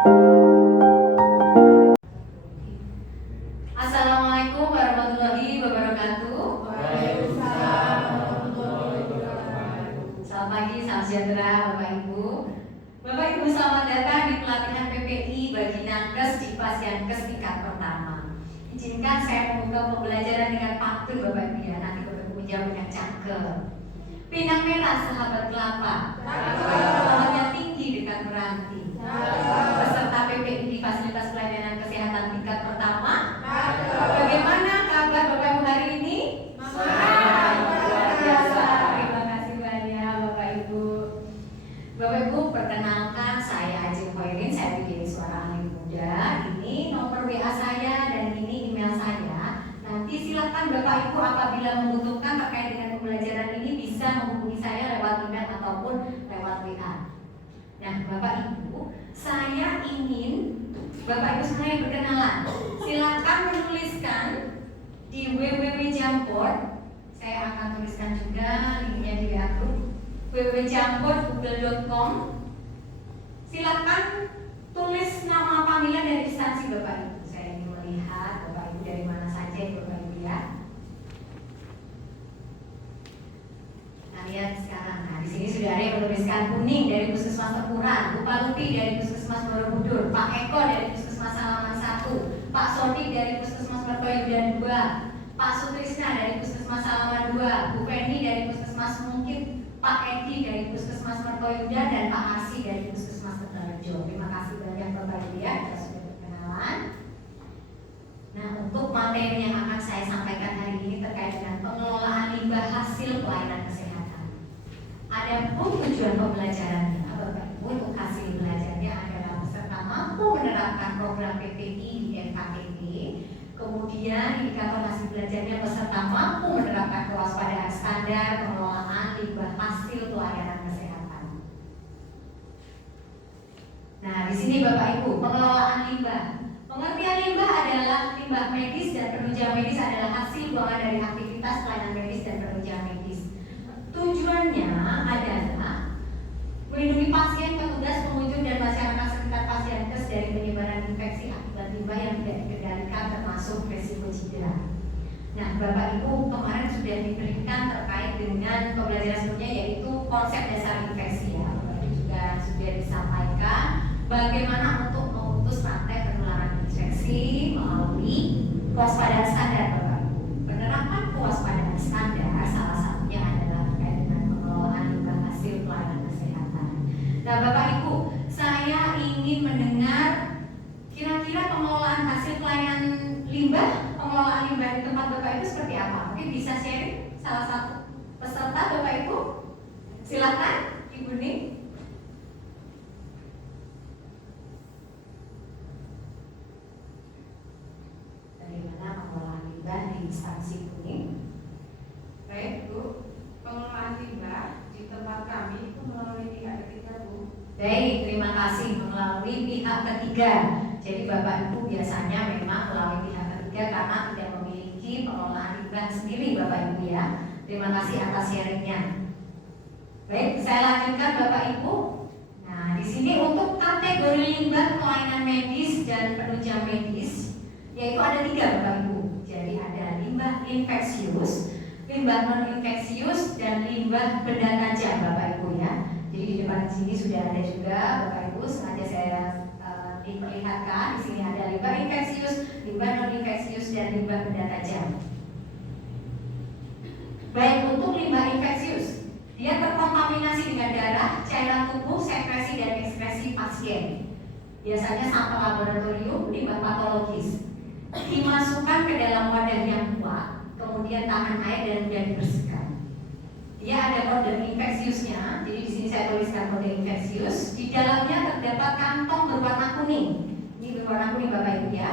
Assalamualaikum warahmatullahi wabarakatuh. Waalaikumsalam warahmatullahi wabarakatuh. Selamat pagi, salam sejahtera Bapak Ibu. Bapak Ibu, selamat datang di pelatihan PPI bagi nakes di Pasienkes tingkat pertama. Izinkan saya membuka pembelajaran dengan pantun Bapak Ibu ya. Nanti Bapak Ibu jawab dengan cakep. Pinang merah sahabat kelapa, pohonnya tinggi dekat meranti. Peserta PPI di fasilitas pelayanan kesehatan tingkat pertama. Bagaimana kabar Bapak Ibu hari ini? Luar biasa. Terima kasih banyak Bapak Ibu. Bapak Ibu, perkenalkan saya Ajeng Hoirin, saya PJ Suara Ahli Muda. Ini nomor WA saya dan ini email saya. Nanti silakan Bapak Ibu apabila membutuhkan terkait dengan pembelajaran ini bisa menghubungi saya lewat email ataupun lewat WA. Nah, Bapak Ibu, saya ingin Bapak Ibu semuanya berkenalan. Silakan menuliskan di www.jamboard. Saya akan tuliskan juga linknya di akun www.jamboard.google.com. Silakan tulis nama panggilan dari instansi Bapak Ibu. Saya ingin melihat Bapak Ibu dari mana saja Bapak Ibu ya. Nah, lihat sekarang. Nah, di sini sudah ada yang menuliskan kuning dari Puskesmas Tepuran, Pak Luti dari Puskesmas Borobudur, Pak Eko dari Puskesmas Salaman 1, Pak Sodik dari Puskesmas Mertoyudan 2, Pak Sutrisna dari Puskesmas Salaman 2, Bu Penny dari Puskesmas Mungkit, Pak Edi dari Puskesmas Mertoyudan, dan Pak Asi dari Puskesmas Tegalrejo. Terima kasih banyak Bapak Ibu ya, kita sudah berkenalan. Nah, untuk materi yang akan saya sampaikan hari ini terkait dengan pengelolaan limbah hasil pelayanan kesehatan. Adapun tujuan pembelajarannya, Bapak Ibu, untuk hasil belajarnya adalah peserta mampu menerapkan program PPI di NKTP. Kemudian indikator hasil belajarnya peserta mampu menerapkan kewaspadaan standar pengelolaan limbah hasil pelayanan kesehatan. Nah, di sini Bapak Ibu, pengelolaan limbah. Pengertian limbah adalah limbah medis dan penunjang medis adalah hasil buangan dari aktivitas pelayanan medis dan penunjang medis. Tujuannya adalah melindungi pasien, petugas, pengunjung, dan masyarakat sekitar Pasienkes dari penyebaran infeksi akibat limbah yang tidak dikendalikan termasuk risiko cedera. Nah, Bapak Ibu kemarin sudah diberikan terkait dengan pembelajaran sebelumnya yaitu konsep dasar infeksi ya. Bapak Ibu juga sudah disampaikan bagaimana untuk memutus rantai penularan infeksi melalui kewaspadaan standar Bapak Ibu. Penerapan kewaspadaan standar salah satunya adalah terkait dengan pengelolaan limbah hasil pelayanan kesehatan. Nah, Bapak Ibu, saya ingin mendengar kira-kira pengelolaan hasil pelayanan limbah, pengelolaan limbah di tempat Bapak Ibu seperti apa? Mungkin bisa sharing salah satu peserta Bapak Ibu. Silakan, Ibu Ning. Bagaimana pengelolaan limbah di instansi kuning? Baik Bu, pengelolaan limbah di tempat kami itu melalui pihak ketiga Bu. Baik, terima kasih, melalui pihak ketiga. Jadi Bapak Ibu biasanya memang melalui pihak ketiga karena tidak memiliki pengelolaan limbah sendiri Bapak Ibu ya. Terima kasih atas sharingnya. Baik, saya lanjutkan Bapak Ibu. Nah, di sini untuk kategori limbah pelayanan medis dan penunjang medis, yaitu ada 3 Bapak Ibu. Jadi ada limbah infeksius, limbah non infeksius, dan limbah benda tajam Bapak Ibu ya. Jadi di depan sini sudah ada juga Bapak Ibu, sengaja saya diperlihatkan. Di sini ada limbah infeksius, limbah non infeksius, dan limbah benda tajam. Baik, untuk limbah infeksius, dia terkontaminasi dengan darah, cairan tubuh, sekresi dan ekskresi pasien. Biasanya sampel laboratorium, limbah patologis, dimasukkan ke dalam wadah yang kuat, kemudian tahan air dan mudah dibersihkan. Dia ada kode infeksiusnya, jadi di sini saya tuliskan kode infeksius. Di dalamnya terdapat kantong berwarna kuning. Ini berwarna kuning Bapak Ibu ya.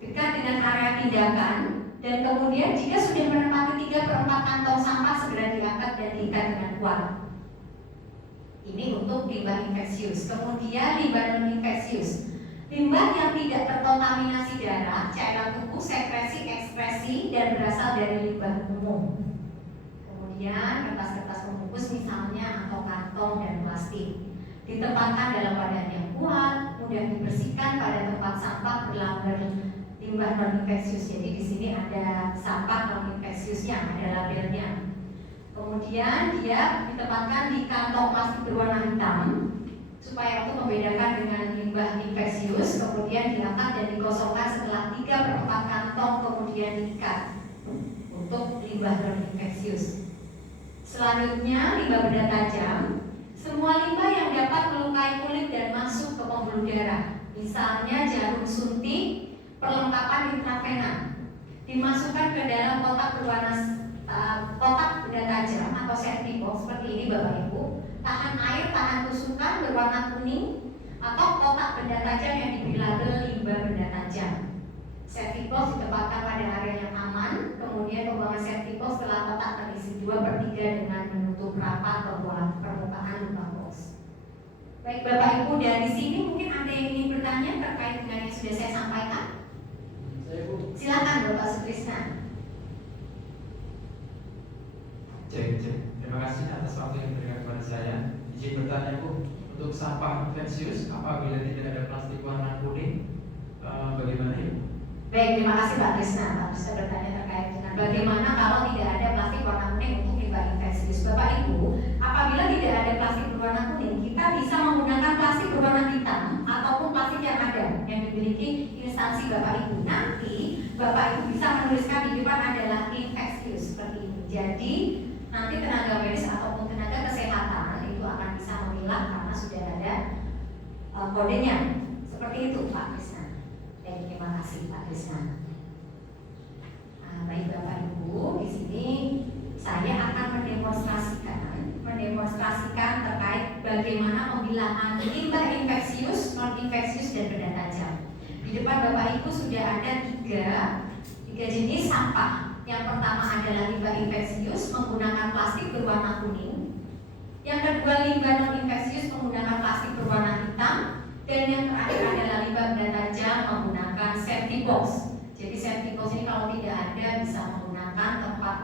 Dekat dengan area tindakan, dan kemudian jika sudah menempati 3/4 kantong sampah segera diangkat dan diikat dengan kuat. Ini untuk limbah infeksius. Kemudian limbah non infeksius, limbah yang tidak terkontaminasi darah, cairan tubuh, sekresi, ekskresi, dan berasal dari limbah umum. Kemudian kertas-kertas pembungkus misalnya atau kantong dan plastik ditempatkan dalam wadah yang kuat, mudah didistribusikan pada tempat sampah berlamber limbah non-infeksius. Jadi di sini ada sampah non-infeksiusnya, ada labelnya. Kemudian dia ditempatkan di kantong plastik berwarna hitam supaya untuk membedakan dengan limbah infeksius. Kemudian diangkat dan dikosongkan setelah 3/4 kantong, kemudian diikat untuk limbah non-infeksius. Selanjutnya limbah benda tajam. Semua limbah yang dapat melukai kulit dan masuk ke pembuluh darah, misalnya jarum suntik, perlengkapan intravena, dimasukkan ke dalam kotak berwarna kotak benda tajam atau safety box seperti ini Bapak Ibu, tahan air, tahan tusukan, berwarna kuning, atau kotak benda tajam yang diberi label limbah benda tajam. Safety box ditempatkan pada area yang aman. Kemudian pembuangan safety box setelah kotak terisi 2/3 dengan menutup rapat permukaan luka box. Baik Bapak Ibu, dari sini mungkin ada yang ingin bertanya terkait dengan yang sudah saya sampaikan? Silakan Bapak Sutrisna. Cek. Terima kasih atas waktu yang diberikan kepada saya. Izin bertanya Bu, untuk sampah infeksius apabila tidak ada plastik warna kuning, bagaimana ya? Baik, terima kasih Pak Krisna. Pak Krisna bertanya terkait dengan bagaimana kalau tidak ada plastik warna kuning untuk limbah infeksius. Bapak Ibu, apabila tidak ada plastik berwarna kuning, kita bisa menggunakan plastik berwarna hitam ataupun plastik yang ada yang dimiliki instansi Bapak Ibu. Nanti Bapak Ibu bisa menuliskan di depan adalah infeksius seperti ini. Jadi nanti tenaga medis ataupun tenaga kesehatan itu akan bisa memilah karena sudah ada kodenya. Seperti itu Pak Krisna. Terima kasih Pak Krisna. Baik Bapak Ibu, di sini saya akan mendemonstrasikan terkait bagaimana pemilahan limbah infeksius, non infeksius dan benda tajam. Di depan Bapak Ibu sudah ada tiga jenis sampah. Yang pertama adalah limbah infeksius menggunakan plastik berwarna kuning. Yang kedua limbah non infeksius menggunakan plastik berwarna hitam. Dan yang terakhir adalah limbah benda tajam menggunakan safety box. Jadi safety box ini kalau tidak ada bisa menggunakan tempat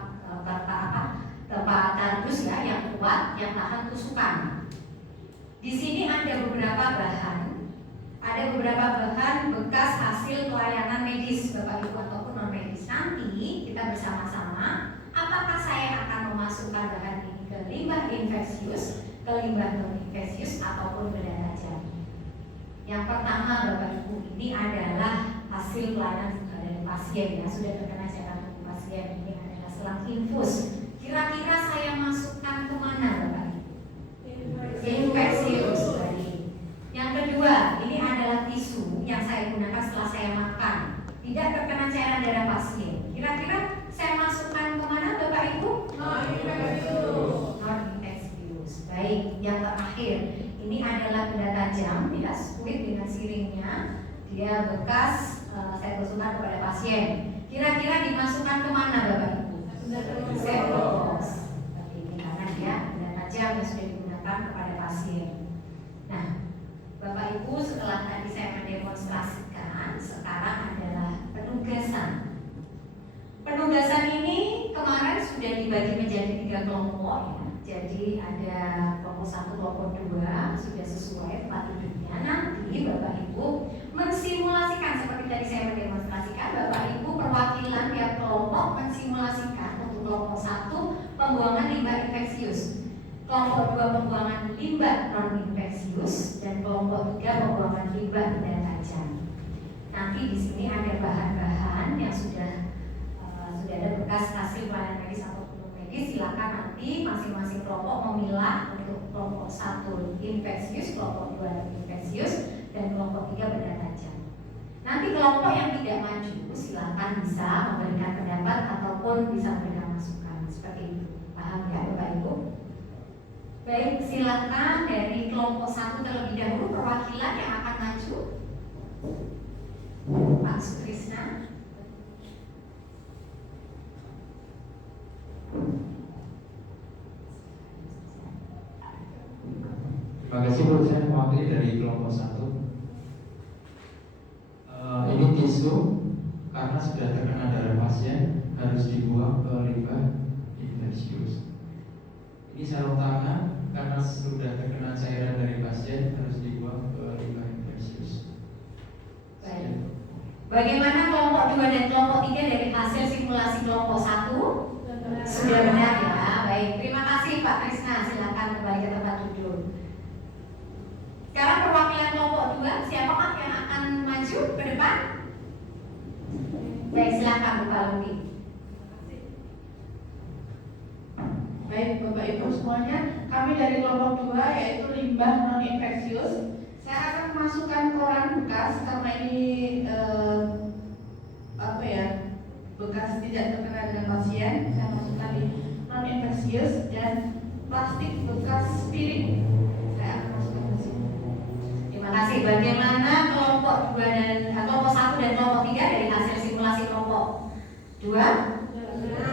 kardus ya yang kuat yang tahan tusukan. Di sini ada beberapa bahan bekas hasil pelayanan medis Bapak Ibu ataupun non medis. Nanti kita bersama-sama apakah saya akan memasukkan bahan ini ke limbah infeksius, ke limbah non infeksius ataupun benda tajam. Yang pertama Bapak Ibu, ini adalah hasil pelayanan dari pasien ya, sudah terkena cairan tubuh pasien. Ini adalah selang infus. Kira-kira saya masukkan kemana Bapak Ibu? Infeksius. Yang kedua, ini adalah tisu yang saya gunakan setelah saya makan, tidak terkena cairan darah pasien. Kira-kira saya masukkan kemana Bapak Ibu? Non-infeksius. Non-infeksius. Baik, yang terakhir, ini adalah benda tajam, tidak kulit dengan siringnya. Dia bekas saya gosokkan kepada pasien. Kira-kira dimasukkan kemana Bapak Ibu? Safety box. Seperti ini karena dia benda tajam yang sudah digunakan kepada pasien. Nah, Bapak Ibu, setelah tadi saya mendemonstrasikan, sekarang adalah penugasan. Penugasan ini kemarin sudah dibagi menjadi 3 kelompok ya. Jadi ada kelompok 1, kelompok 2 sudah sesuai tempat duduknya. Nanti Bapak Ibu mensimulasikan seperti tadi saya mendemonstrasikan. Bapak Ibu perwakilan tiap kelompok mensimulasikan untuk kelompok 1 pembuangan limbah infeksius, kelompok 2 pembuangan limbah non infeksius, dan kelompok 3 pembuangan limbah benda tajam. Nanti di sini ada bahan-bahan yang sudah ada bekas hasil pelayanan medis ataupun medis. Silakan nanti masing-masing kelompok memilah untuk kelompok 1 infeksius, kelompok 2 infeksius, dan kelompok 3 benda tajam. Nanti kelompok yang tidak maju silakan bisa memberikan pendapat ataupun bisa memberikan masukan seperti itu. Paham ya Bapak Ibu? Baik, silakan dari kelompok 1 terlebih dahulu perwakilan yang akan maju. Pak Sutrisna. Terima kasih Bu, saya mewakili dari kelompok 1. Ini tisu karena sudah terkena darah pasien harus dibuang ke limbah infeksius. Ini sarung tangan karena sudah terkena cairan dari pasien harus dibuang ke limbah infeksius. Bagaimana kelompok 2 dan kelompok 3 dari hasil simulasi kelompok 1? Sudah benar ya. Baik, terima kasih Pak Krisna. Silakan kembali ke tempat duduk. Sekarang perwakilan kelompok 2, siapakah yang akan maju ke depan? Baik, silakan Bu Paludi. Baik Bapak Ibu semuanya, kami dari kelompok 2 yaitu limbah non infeksius. Saya akan memasukkan koran bekas karena ini bekas tidak terkena dengan pasien. Saya masukkan di non infeksius dan plastik bekas piring. Saya akan masukkan ke sini. Terima kasih. Bagaimana kelompok 2 dan kelompok 1 dan kelompok 3 dari hasil simulasi kelompok 2?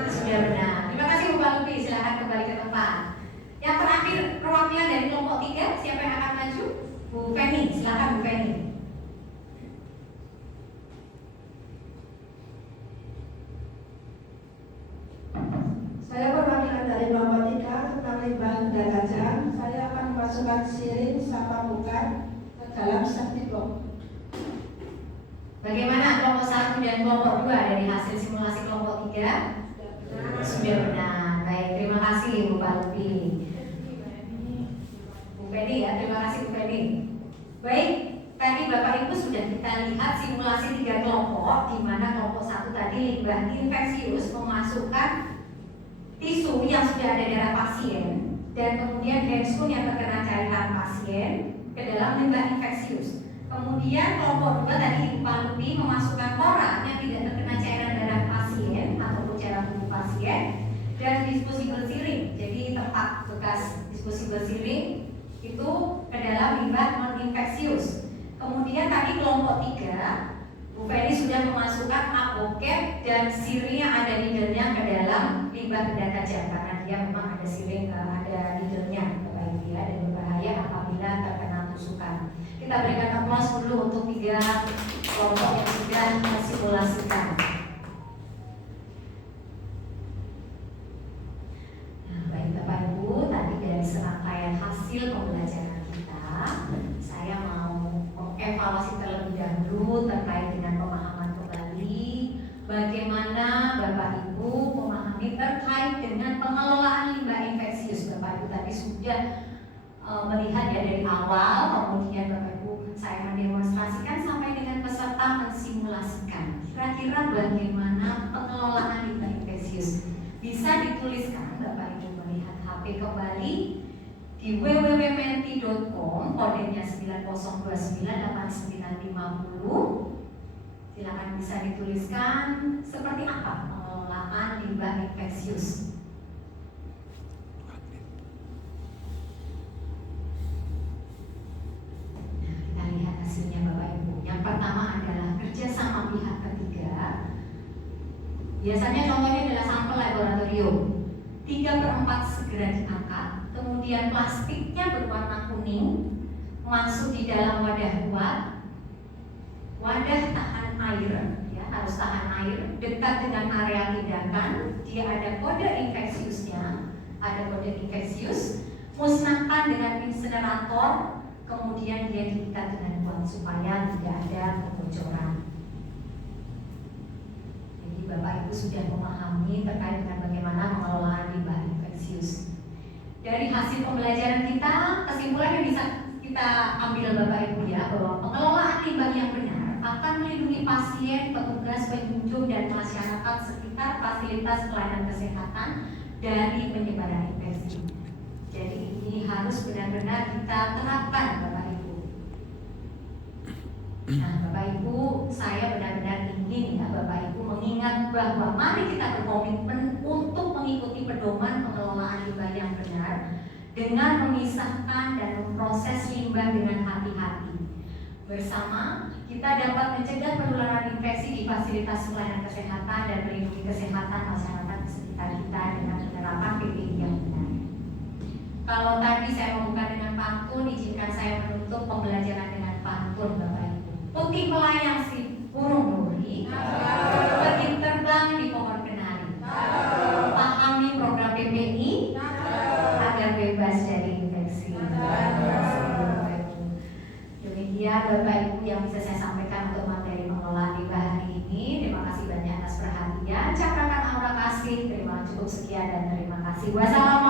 Sudah benar. Terima kasih Bu Paludi. Silakan kembali ke tempat. Yang terakhir perwakilan dari kelompok 3, siapa yang akan maju? Bu Feni. Silakan Bu Feni. Saya perwakilan dari kelompok 3 tentang limbah benda kaca. Saya akan memasukkan siring sama bukan ke dalam safety box. Bagaimana kelompok 1 dan kelompok 2 dari hasil simulasi kelompok 3? Sudah benar. Baik, terima kasih Bu Paludi. Bu Feni ya, terima kasih Bu Feni. Baik, tadi Bapak Ibu sudah kita lihat simulasi 3 kelompok, di mana kelompok 1 tadi limbah infeksius memasukkan tisu yang sudah ada darah pasien dan kemudian handscoon yang terkena cairan pasien ke dalam limbah infeksius. Kemudian kelompok 2 tadi Ibu Paludi memasukkan koran yang tidak terkena cairan darah pasien ataupun cairan tubuh pasien dan disposable syringe. Jadi tempat bekas disposable syringe itu ke dalam limbah non infeksius. Kemudian tadi kelompok 3 Bu Feni sudah memasukkan apoket dan siring yang ada needle-nya ke dalam limbah benda tajam karena dia memang ada siring, ada needle-nya Bapak Ibu ya, dan berbahaya apabila terkena tusukan. Kita berikan aplaus dulu untuk 3 kelompok yang sudah mensimulasikan. Nah, baik Bapak Ibu, tadi dari serangkaian hasil pembelajaran kita, saya mau mengevaluasi terlebih dahulu terkait dengan pemahaman kembali bagaimana Bapak Ibu memahami terkait dengan pengelolaan limbah infeksius. Bapak Ibu tadi sudah melihat ya dari awal, kemudian Bapak Ibu saya mendemonstrasikan sampai dengan peserta mensimulasikan kira-kira bagaimana pengelolaan limbah infeksius. Bisa dituliskan Bapak Ibu melihat HP kembali di www.menti.com, kodenya 90298950. Silakan bisa dituliskan seperti apa pengelolaan limbah infeksius. Nah, kita lihat hasilnya Bapak Ibu. Yang pertama adalah kerjasama pihak ketiga. Biasanya contohnya adalah sampel laboratorium. 3/4 segera diangkat. Kemudian plastiknya berwarna kuning, masuk di dalam wadah kuat, wadah tahan air, ya harus tahan air, dekat dengan area tindakan. Dia ada kode infeksiusnya, ada kode infeksius, musnahkan dengan insinerator, kemudian dia diikat dengan kuat supaya tidak ada kebocoran. Jadi Bapak Ibu sudah memahami terkait dengan bagaimana pengelolaan limbah infeksius. Dari hasil pembelajaran kita, kesimpulan yang bisa kita ambil Bapak Ibu ya, bahwa pengelolaan limbah yang benar akan melindungi pasien, petugas, pengunjung, dan masyarakat sekitar fasilitas pelayanan kesehatan dari penyebaran infeksi. Jadi ini harus benar-benar kita terapkan Bapak Ibu. Nah Bapak Ibu, saya benar-benar ingin ya Bapak Ibu mengingat bahwa mari kita berkomitmen untuk mengikuti pedoman pengelolaan limbah yang benar dengan memisahkan dan memproses limbah dengan hati-hati. Bersama kita dapat mencegah penularan infeksi di fasilitas pelayanan kesehatan dan melindungi kesehatan masyarakat di sekitar kita dengan penerapan PPI yang benar. Kalau tadi saya membuka dengan pantun, izinkan saya menutup pembelajaran dengan pantun Bapak Ibu. Putih melayang si burung duri, pergi terbang di pohon kenari. Pahami program PPI agar bebas dari infeksi. Demikian Bapak Ibu yang bisa saya sampaikan untuk materi pengelolaan limbah hari ini. Terima kasih banyak atas perhatian. Cakrakan aura kasih. Terima cukup sekian dan terima kasih. Wassalamualaikum.